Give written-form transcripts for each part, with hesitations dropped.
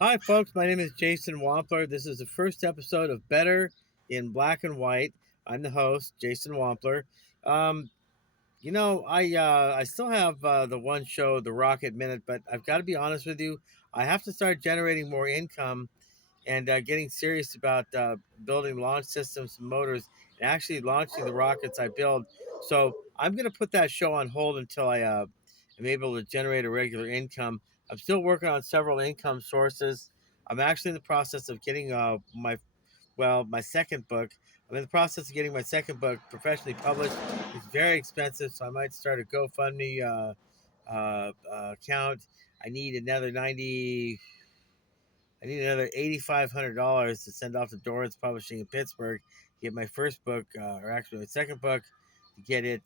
Hi, folks. My name is Jason Wampler. This is the first episode of Better in Black and White. I'm the host, Jason Wampler. Um, I still have the one show, The Rocket Minute, but I've got to be honest with you. I have to start generating more income and getting serious about building launch systems and motors and actually launching the rockets I build. So I'm going to put that show on hold until I am able to generate a regular income. I'm still working on several income sources. I'm actually in the process of getting my second book. I'm in the process of getting my second book professionally published. It's very expensive, so I might start a GoFundMe account. I need another 90 I need another $8,500 to send off to Dorrance Publishing in Pittsburgh to get my first book, or actually my second book, to get it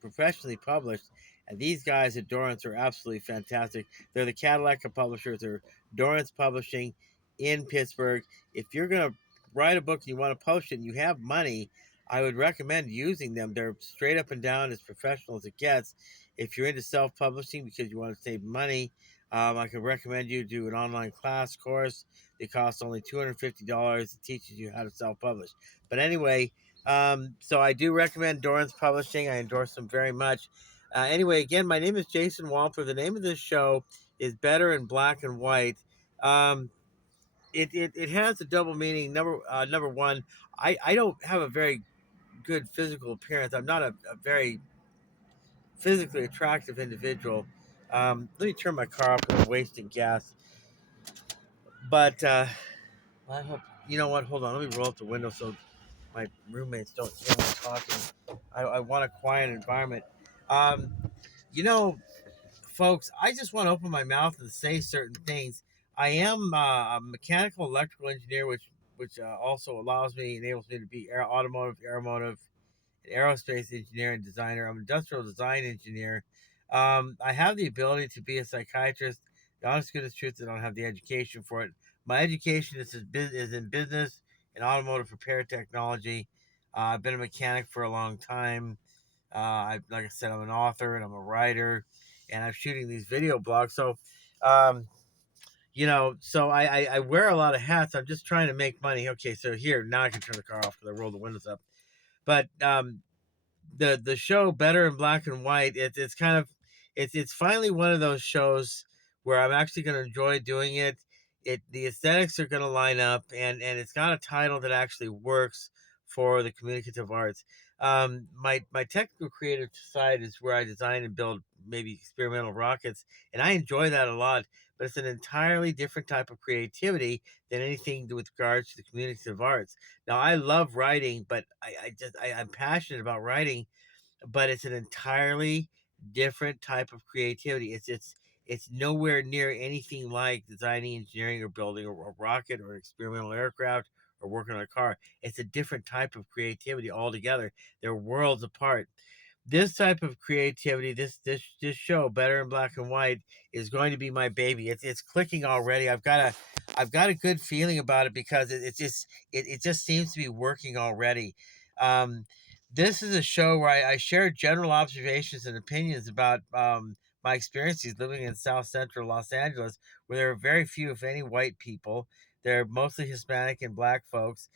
professionally published. And these guys at Dorrance are absolutely fantastic. They're the Cadillac of publishers. They're Dorrance Publishing in Pittsburgh. If you're going to write a book and you want to publish it and you have money, I would recommend using them. They're straight up and down as professional as it gets. If you're into self publishing because you want to save money, I can recommend you do an online class course. It costs only $250. It teaches you how to self-publish. But anyway, so I do recommend Dorrance Publishing. I endorse them very much. Anyway, again, my name is Jason Wampler. The name of this show is Better in Black and White. Um, it has a double meaning. Number one, I don't have a very good physical appearance. I'm not a very physically attractive individual. Let me turn my car off because I'm wasting gas. But I hope you know what. Hold on, let me roll up the window so my roommates don't hear me talking. I want a quiet environment. Um, you know, folks, I just want to open my mouth and say certain things. I am a mechanical electrical engineer, which also allows me, enables me to be aeromotive, an aerospace engineer and designer. I'm an industrial design engineer. I have the ability to be a psychiatrist. The honest goodness truth, I don't have the education for it. My education is in business and automotive repair technology. I've been a mechanic for a long time. Like I said, I'm an author and I'm a writer, and I'm shooting these video blogs. Um, so I wear a lot of hats. I'm just trying to make money. Okay, so here now I can turn the car off because I rolled the windows up. But the show Better in Black and White, it's kind of it's finally one of those shows where I'm actually going to enjoy doing it. The aesthetics are going to line up, and it's got a title that actually works for the communicative arts. My technical creative side is where I design and build maybe experimental rockets, and I enjoy that a lot. But it's an entirely different type of creativity than anything with regards to the communicative arts. Now, I love writing, but I'm passionate about writing, but it's an entirely different type of creativity. It's nowhere near anything like designing, engineering, or building a rocket or an experimental aircraft or working on a car. It's a different type of creativity altogether. They're worlds apart. This type of creativity, this show, Better in Black and White, is going to be my baby. It's clicking already. I've got a good feeling about it because it just seems to be working already. Um, this is a show where I share general observations and opinions about my experiences living in South Central Los Angeles, where there are very few, if any, white people. They're mostly Hispanic and Black folks.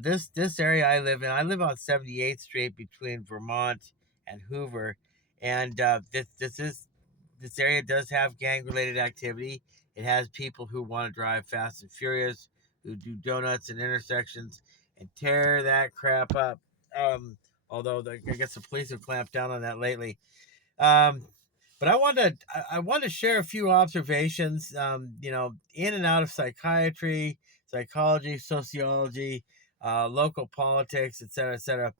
This area I live on 78th Street between Vermont and Hoover, and this area does have gang related activity. It has people who want to drive fast and furious, who do donuts and intersections and tear that crap up. Um, Although I guess the police have clamped down on that lately. Um, but I want to share a few observations. In and out of psychiatry, psychology, sociology, local politics, etc., etc.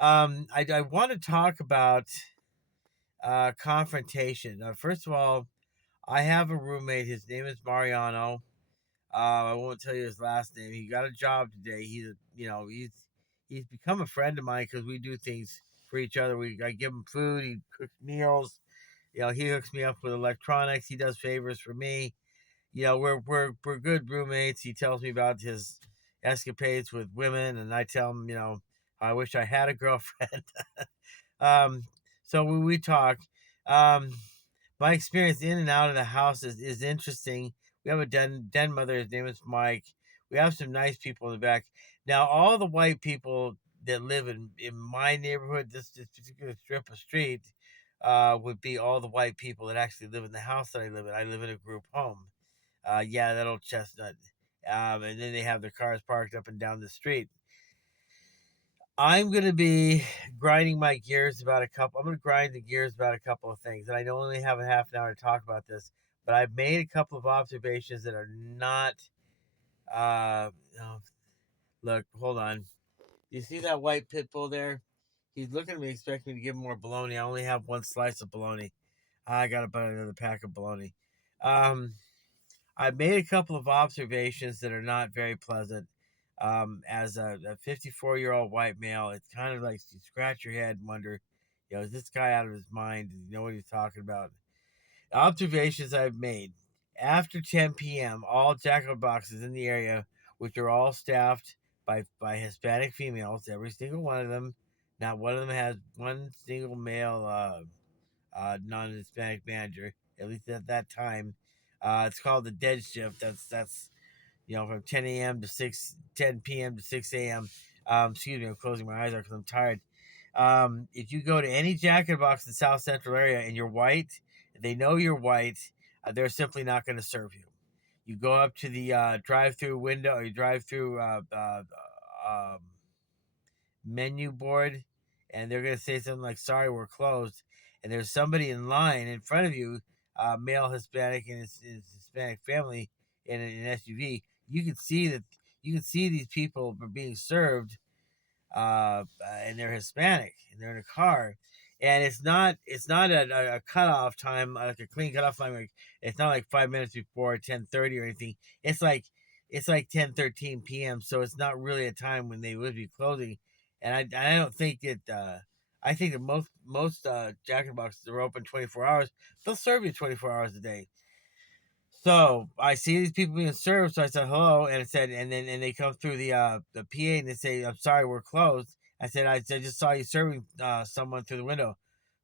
I want to talk about confrontation. First of all, I have a roommate. His name is Mariano. I won't tell you his last name. He got a job today. He's become a friend of mine because we do things for each other. I give him food. He cooks meals. He hooks me up with electronics. He does favors for me. We're good roommates. He tells me about his escapades with women, and I tell him, I wish I had a girlfriend. um, so we talk. Um, my experience in and out of the house is interesting. We have a den mother. His name is Mike. We have some nice people in the back. Now, all the white people that live in my neighborhood, this particular strip of street, would be all the white people that actually live in the house that I live in. I live in a group home. Yeah, that old chestnut. And then they have their cars parked up and down the street. I'm gonna be grinding my gears about a couple. I'm gonna grind the gears about a couple of things, and I don't only have a half an hour to talk about this, but I've made a couple of observations that are not. No, look, hold on. You see that white pit bull there? He's looking at me, expecting me to give him more bologna. I only have one slice of bologna. I got to buy another pack of bologna. Um, I've made a couple of observations that are not very pleasant. As a 54-year-old white male, it's kind of like you scratch your head and wonder, is this guy out of his mind? Does he know what he's talking about? Observations I've made. After 10 p.m., all jackal boxes in the area, which are all staffed by Hispanic females, every single one of them, not one of them has one single male non-Hispanic manager, at least at that time. It's called the dead shift. That's from 10 a.m. to 10 p.m. to 6 a.m. Excuse me, I'm closing my eyes because I'm tired. If you go to any Jack in the Box in the South Central area and you're white, they know you're white, they're simply not going to serve you. You go up to the drive-through window, or you drive through menu board, and they're going to say something like, "Sorry, we're closed." And there's somebody in line in front of you, male Hispanic and his Hispanic family in an SUV. You can see these people are being served, and they're Hispanic and they're in a car, and it's not a cutoff time, like a clean cutoff time. Like, it's not like 5 minutes before 10:30 or anything. It's like 10:13 p.m. So it's not really a time when they would be closing, and I don't think that. I think that most Jack in the Boxes are open 24 hours. They'll serve you 24 hours a day. So I see these people being served. So I said hello, and it said, and they come through the PA and they say, "I'm sorry, we're closed." I just saw you serving someone through the window,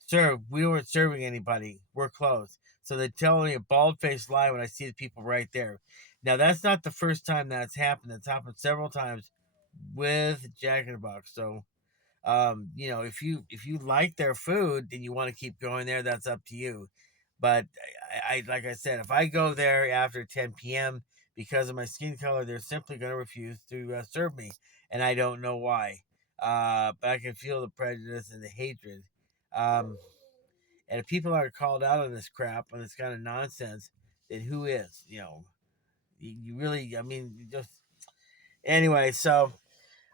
sir. We weren't serving anybody. We're closed. So they tell me a bald faced lie when I see the people right there. Now that's not the first time that's happened. It's happened several times with Jack in the Box. So if you like their food and you want to keep going there, that's up to you. But I like I said, if I go there after 10 p.m. because of my skin color, they're simply going to refuse to serve me, and I don't know why. But I can feel the prejudice and the hatred. Um, and if people aren't called out on this crap, on this kind of nonsense, then who is? You really, I mean, just anyway. So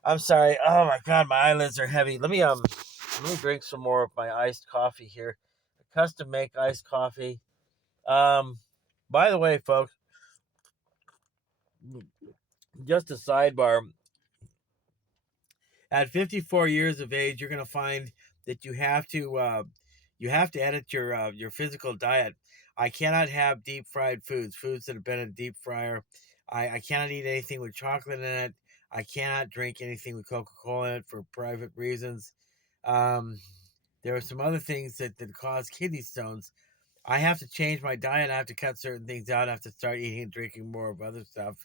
I'm sorry. Oh my god, my eyelids are heavy. Let me drink some more of my iced coffee here. Custom make iced coffee. Um by the way, folks, just a sidebar. At 54 years of age, you're going to find that you have to edit your physical diet. I cannot have deep fried foods that have been in a deep fryer. I cannot eat anything with chocolate in it. I cannot drink anything with Coca-Cola in it for private reasons. Um, there are some other things that cause kidney stones. I have to change my diet. I have to cut certain things out. I have to start eating and drinking more of other stuff.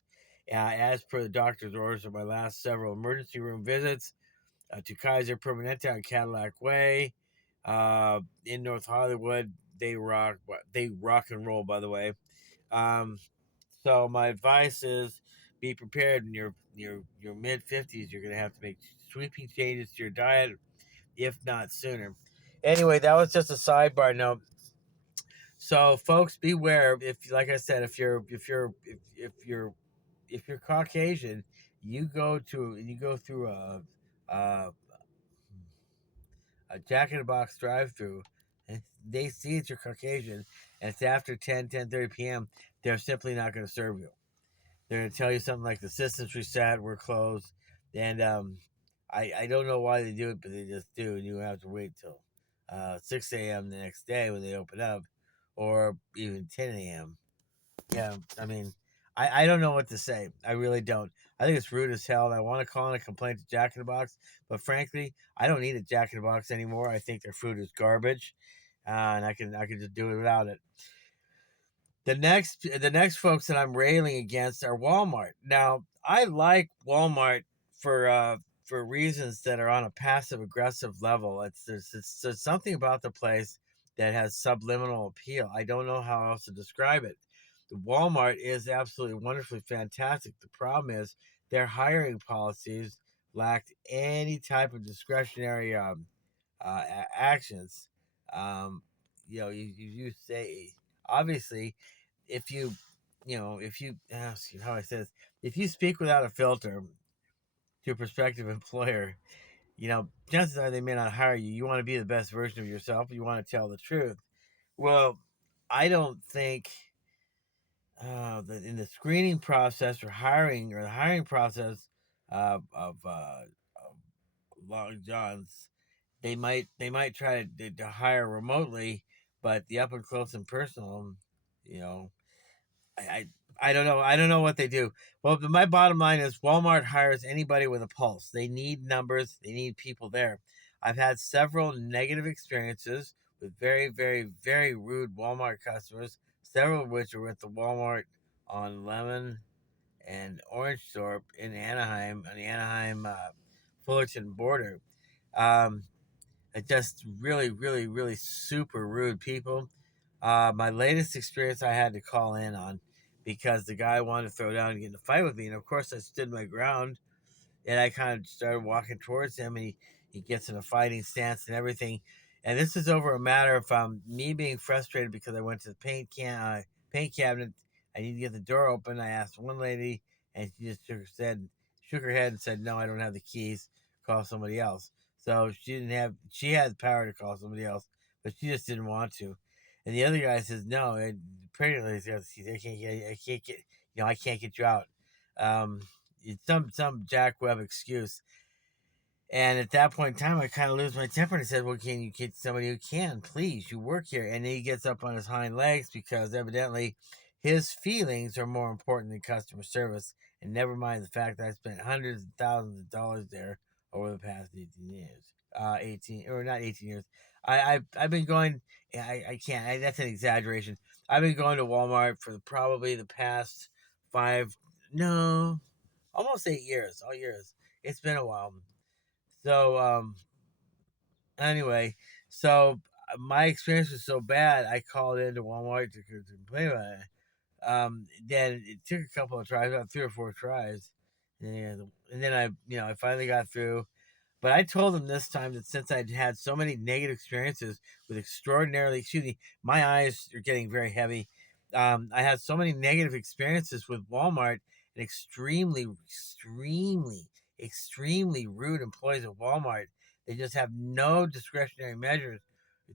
As per the doctor's orders of my last several emergency room visits, to Kaiser Permanente on Cadillac Way, in North Hollywood. They rock and roll, by the way. Um, so my advice is be prepared in your mid 50s. You're gonna have to make sweeping changes to your diet, if not sooner. Anyway, that was just a sidebar note. So folks, beware. If, like I said, if you're Caucasian, you go through a Jack in the Box drive-through, and they see that you're Caucasian, and it's after 10:30 p.m., they're simply not going to serve you. They're going to tell you something like the system's reset, we're closed, and I don't know why they do it, but they just do, and you have to wait till 6 a.m. the next day when they open up, or even 10 a.m. Yeah, I mean, I don't know what to say. I really don't. I think it's rude as hell. And I want to call in a complaint to Jack in the Box, but frankly, I don't eat at Jack in the Box anymore. I think their food is garbage. and I can just do it without it. The next folks that I'm railing against are Walmart. Now, I like Walmart for reasons that are on a passive aggressive level. There's something about the place that has subliminal appeal. I don't know how else to describe it. The Walmart is absolutely wonderfully fantastic. The problem is their hiring policies lacked any type of discretionary actions. Um, you say obviously if you if you how I say this, if you speak without a filter to a prospective employer, chances are they may not hire you. You want to be the best version of yourself. You want to tell the truth. Well, I don't think that in the screening process or the hiring process of Long Johns, they might try to hire remotely, but the up and close and personal, you know, I, I I don't know. I don't know what they do. Well, my bottom line is Walmart hires anybody with a pulse. They need numbers. They need people there. I've had several negative experiences with very, very, very rude Walmart customers. Several of which are with the Walmart on Lemon and Orange Thorpe in Anaheim on the Anaheim Fullerton border. Um, just really, really, really super rude people. My latest experience I had to call in on because the guy wanted to throw down and get in a fight with me. And of course, I stood my ground and I kind of started walking towards him, and he gets in a fighting stance and everything. And this is over a matter of me being frustrated because I went to the paint cabinet. I need to get the door open. I asked one lady, and she just shook her head and said, "No, I don't have the keys. Call somebody else." So she had the power to call somebody else, but she just didn't want to. And the other guy says, "No, pretty lady says, I can't get, I can't get you out." Um, it's some Jack Webb excuse. And at that point in time, I kind of lose my temper and I said, "Well, can you get somebody who can, please? You work here." And then he gets up on his hind legs because evidently his feelings are more important than customer service. And never mind the fact that I spent hundreds of thousands of dollars there over the past 18 years. 18 or not 18 years. I've been going. I can't. That's an exaggeration. I've been going to Walmart for probably the past five, no, almost 8 years. All years. It's been a while. So anyway, so my experience was so bad, I called into Walmart to complain about it. Then it took a couple of tries, about 3 or 4 tries, and then I finally got through. But I told them this time that since I'd had so many negative experiences with excuse me, my eyes are getting very heavy. I had so many negative experiences with Walmart and extremely, extremely, extremely rude employees at Walmart. They just have no discretionary measures.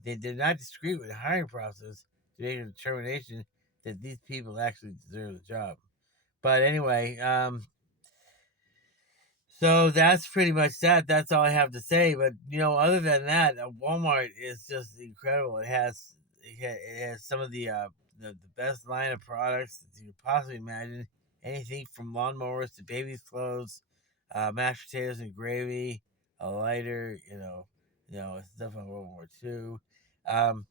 They did not discreet with the hiring process to make a determination that these people actually deserve the job. But anyway, so that's pretty much that. That's all I have to say. But other than that, Walmart is just incredible. It has some of the best line of products that you could possibly imagine. Anything from lawnmowers to baby's clothes, mashed potatoes and gravy, a lighter, stuff on World War II. Um,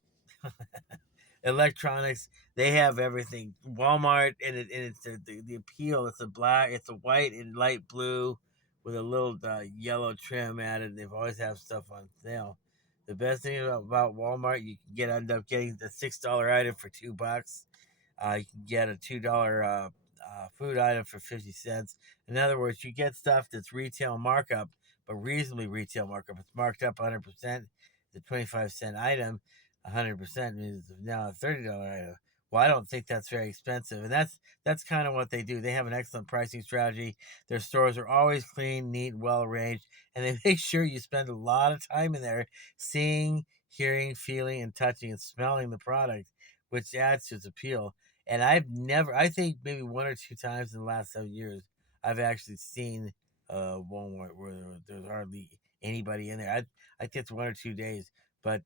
electronics. They have everything. Walmart and it's the appeal. It's a white and light blue with a little yellow trim added. They've always have stuff on sale. The best thing about Walmart, you can end up getting the $6 item for $2. You can get a $2 food item for 50 cents. In other words, you get stuff that's retail markup, but reasonably retail markup. It's marked up 100%. The 25-cent item, 100% means it's now a $30 item. Well, I don't think that's very expensive, and that's kind of what they do. They have an excellent pricing strategy. Their stores are always clean, neat, well arranged, and they make sure you spend a lot of time in there seeing, hearing, feeling, and touching and smelling the product, which adds to its appeal. And I think maybe 1 or 2 times in the last 7 years, I've actually seen Walmart where there's hardly anybody in there. I think it's 1 or 2 days, but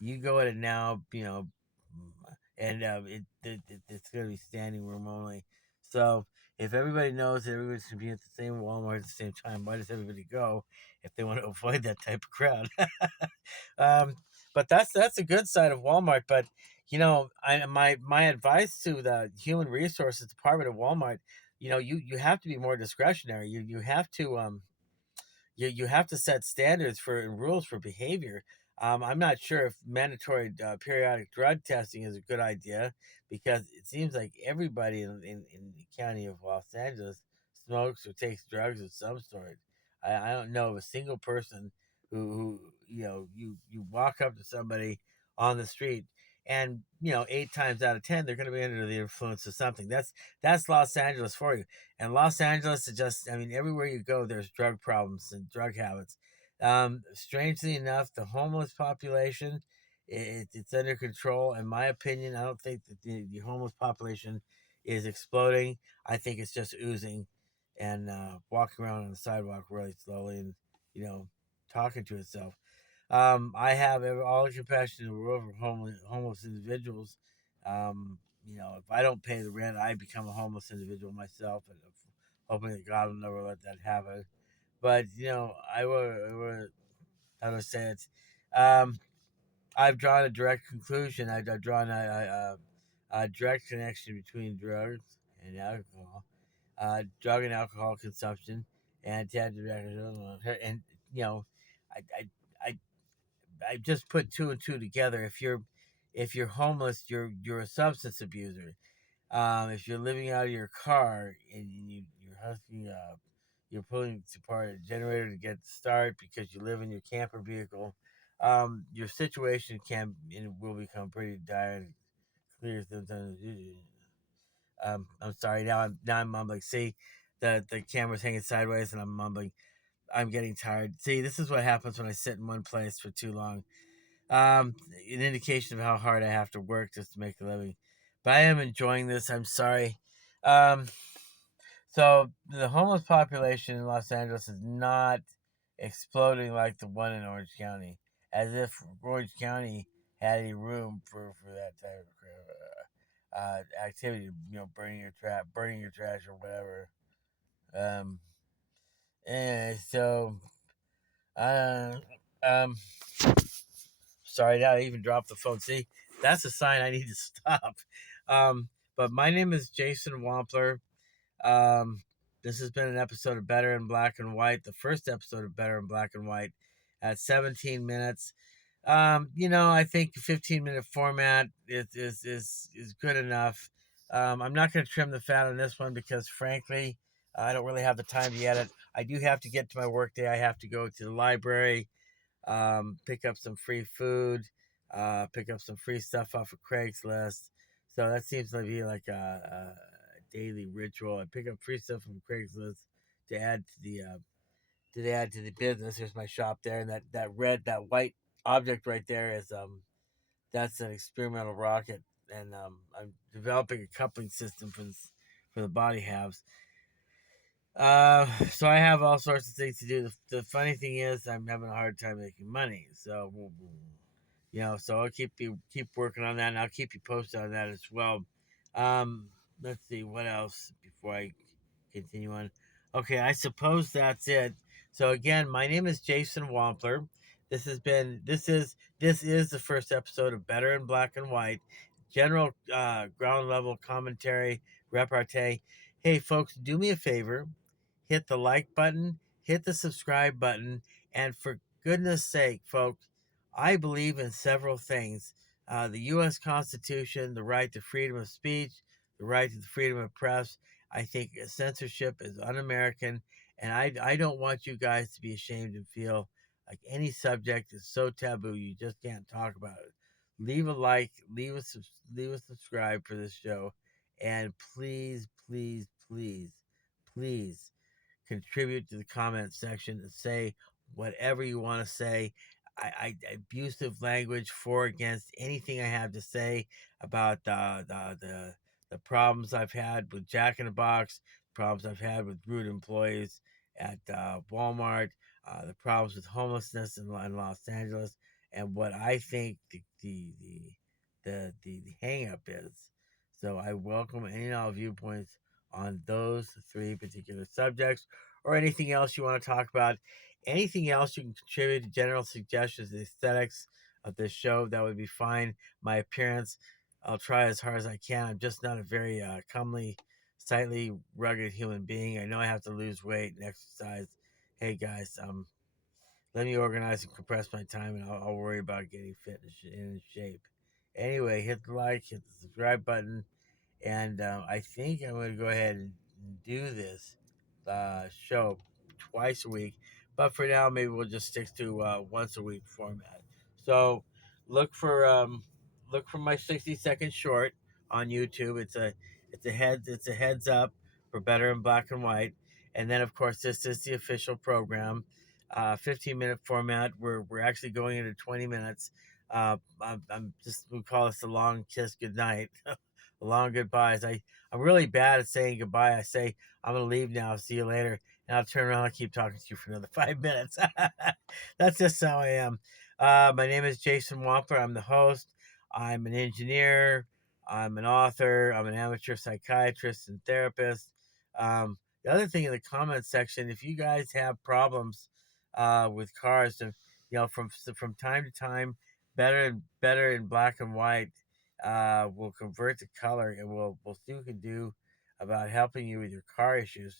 you go at it now, and it's going to be standing room only. So if everybody knows that everybody's going to be at the same Walmart at the same time, why does everybody go if they want to avoid that type of crowd? um, But that's a good side of Walmart. But my advice to the human resources department of Walmart, you have to be more discretionary. You have to you have to set standards for and rules for behavior. I'm not sure if mandatory periodic drug testing is a good idea, because it seems like everybody in the county of Los Angeles smokes or takes drugs of some sort. I don't know of a single person who you walk up to somebody on the street, and 8 times out of 10 they're going to be under the influence of something. That's Los Angeles for you. And Los Angeles is just, I mean, everywhere you go, there's drug problems and drug habits. Strangely enough, the homeless population, it's under control. In my opinion, I don't think that the homeless population is exploding. I think it's just oozing and walking around on the sidewalk really slowly and, you know, talking to itself. I have all the compassion in the world for homeless individuals. If I don't pay the rent, I become a homeless individual myself, and hoping that God will never let that happen. But I will how to say it. Um, I've drawn a direct conclusion. I've drawn a direct connection between drugs and alcohol, drug and alcohol consumption, and and you know, I I I I just put two and two together. If you're homeless, you're a substance abuser. If you're living out of your car and you're husking you're pulling apart a generator to get the start because you live in your camper vehicle, your situation can and will become pretty dire and clear sometimes. I'm sorry. Now I'm mumbling. See, the camera's hanging sideways and I'm mumbling. I'm getting tired. See, this is what happens when I sit in one place for too long. An indication of how hard I have to work just to make a living. But I am enjoying this. I'm sorry. Um, so the homeless population in Los Angeles is not exploding like the one in Orange County, as if Orange County had any room for that type of activity. Burning your trash or whatever. Um, and so, uh, um, sorry, now I even dropped the phone. See, that's a sign I need to stop. But my name is Jason Wampler. Um, this has been an episode of Better in Black and White, the first episode of Better in Black and White at 17 minutes. I think 15-minute format is good enough. I'm not going to trim the fat on this one because, frankly, I don't really have the time to edit. I do have to get to my workday. I have to go to the library, pick up some free food, pick up some free stuff off of Craigslist. So that seems to be like a daily ritual. I pick up free stuff from Craigslist to add to the business. There's my shop there, and that white object right there is that's an experimental rocket, and I'm developing a coupling system for the body halves. So I have all sorts of things to do. The funny thing is, I'm having a hard time making money. So, so I'll keep working on that, and I'll keep you posted on that as well. Um, let's see what else before I continue on. Okay, I suppose that's it. So again, my name is Jason Wampler. This is the first episode of Better in Black and White, general ground level commentary, repartee. Hey folks, do me a favor, hit the like button, hit the subscribe button, and for goodness sake, folks, I believe in several things: the U.S. Constitution, the right to freedom of speech, the right to the freedom of press. I think censorship is un-American, and I don't want you guys to be ashamed and feel like any subject is so taboo you just can't talk about it. Leave a like, leave a subscribe for this show, and please, please, please, please contribute to the comment section and say whatever you want to say. Abusive language for against anything I have to say about the problems I've had with Jack in the Box, problems I've had with rude employees at Walmart, the problems with homelessness in Los Angeles, and what I think the hang up is. So I welcome any and all viewpoints on those three particular subjects, or anything else you want to talk about. Anything else you can contribute to general suggestions, aesthetics, of this show, that would be fine. My appearance, I'll try as hard as I can. I'm just not a very comely, sightly, rugged human being. I know I have to lose weight and exercise. Hey guys, let me organize and compress my time, and I'll worry about getting fit and in shape. Anyway, hit the like, hit the subscribe button, and I think I'm going to go ahead and do this show twice a week. But for now, maybe we'll just stick to once a week format. So look for my 60-second short on YouTube. It's a heads up for better in black and white. And then of course this is the official program. 15-minute format. We're actually going into 20 minutes. I'm just, we call this a long kiss goodnight. Long goodbyes. I'm really bad at saying goodbye. I say I'm gonna leave now. See you later, and I'll turn around and keep talking to you for another 5 minutes. That's just how I am. My name is Jason Wampler. I'm the host. I'm an engineer. I'm an author. I'm an amateur psychiatrist and therapist. The other thing in the comments section, if you guys have problems with cars, and from time to time, better in black and white, we'll convert to color, and we'll see what we can do about helping you with your car issues.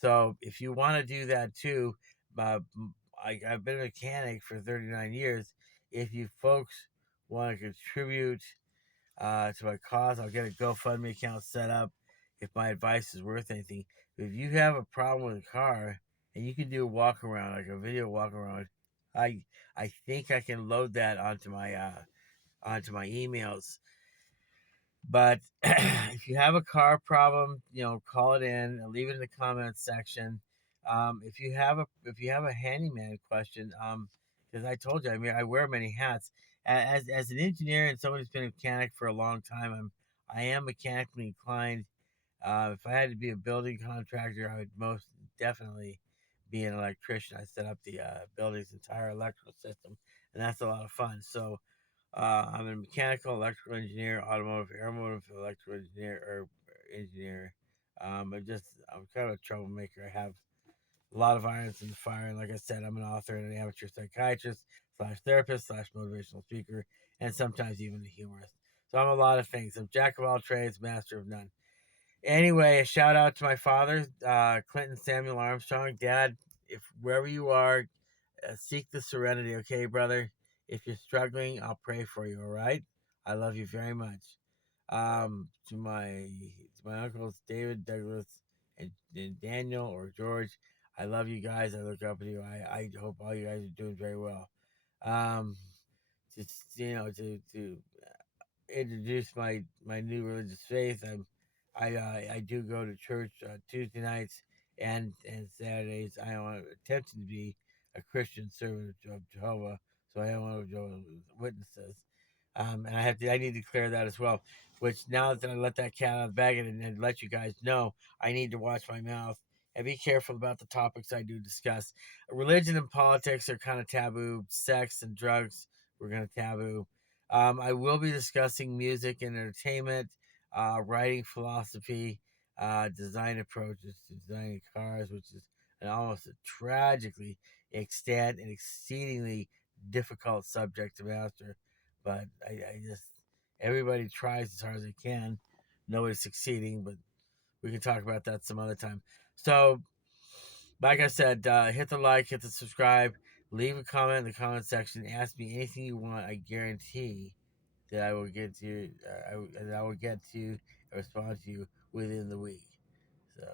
So if you want to do that too, I've been a mechanic for 39 years. If you folks want to contribute to my cause, I'll get a GoFundMe account set up if my advice is worth anything. If you have a problem with a car and you can do a walk around, like a video walk around, I think I can load that onto my emails. But if you have a car problem, call it in and leave it in the comments section. If you have a handyman question, because I told you, I mean, I wear many hats. As an engineer and someone who's been a mechanic for a long time, I am mechanically inclined. If I had to be a building contractor, I would most definitely be an electrician. I set up the building's entire electrical system, and that's a lot of fun. So I'm a mechanical, electrical engineer, automotive, aeromotive, electrical engineer, or engineer. I'm kind of a troublemaker. I have a lot of irons in the fire. And like I said, I'm an author and an amateur psychiatrist slash therapist slash motivational speaker, and sometimes even a humorist. So I'm a lot of things. I'm jack of all trades, master of none. Anyway, a shout out to my father, Clinton Samuel Armstrong. Dad, if wherever you are, seek the serenity, okay, brother? If you're struggling, I'll pray for you, all right? I love you very much. To my uncles, David, Douglas, and Daniel or George, I love you guys. I look up to you. I hope all you guys are doing very well. Um, just, to introduce my new religious faith. I do go to church Tuesday nights and Saturdays. I am attempting to be a Christian servant of Jehovah, so I am one of Jehovah's Witnesses. And I need to clear that as well. Which now that I let that cat out of the bag and let you guys know, I need to watch my mouth and be careful about the topics I do discuss. Religion and politics are kind of taboo. Sex and drugs, we're going to taboo. I will be discussing music and entertainment, writing philosophy, design approaches to designing cars, which is almost a tragically extant and exceedingly difficult subject to master. But I just, everybody tries as hard as they can. Nobody's succeeding, but we can talk about that some other time. So, like I said, hit the like, hit the subscribe, leave a comment in the comment section, ask me anything you want. I guarantee that I will get to I will get to and respond to you within the week. So,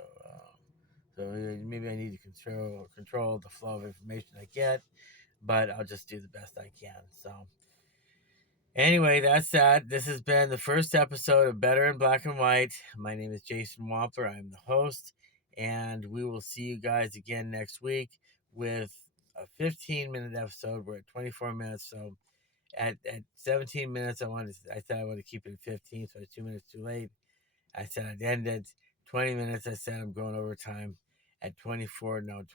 maybe I need to control the flow of information I get, but I'll just do the best I can. So, anyway, that's that. This has been the first episode of Better in Black and White. My name is Jason Wampler. I'm the host, and we will see you guys again next week with a 15-minute episode. We're at 24 minutes, so at 17 minutes, I said I wanted to keep it at 15, so I was 2 minutes too late. I said I'd end at 20 minutes. I said I'm going over time at 25 minutes.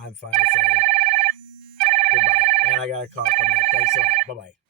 I'm fine saying goodbye. And I got a call coming in. Thanks a lot. Bye-bye.